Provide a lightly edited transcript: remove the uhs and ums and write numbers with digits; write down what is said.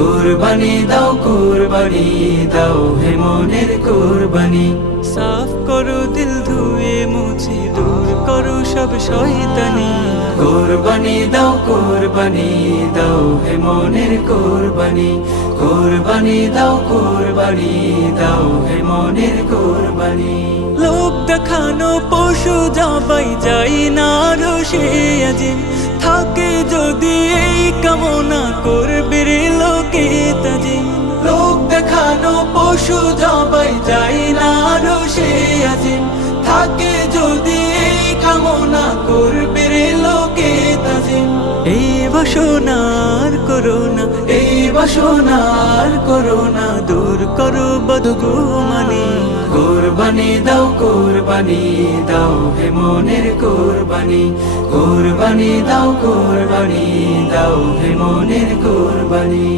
কুরবানি দাও হে মনের কুরবানি। সাফ করো দিল ধুয়ে মুছে, দূর করো সব শয়তানি। কুরবানি দাও হে মনের কুরবানি। কুরবানি দাও হে মনের কুরবানি। লোক দেখানো পশু জবাই যাই না রসে আজিম, থাকে যদি এই কামনা করবে রে লোকে তাজিম। লোক দেখানো পশু জবাই যাই না রসে আজিম, থাকে যদি এই কামনা করবে রে লোকে তাজিম। এই বাসনার করোনা, এই বাসনার করোনা দূর করো বদগুমানি। কুরবানি দাও হে মনের কুরবানি। কুরবানি দাও হে মনের কুরবানি।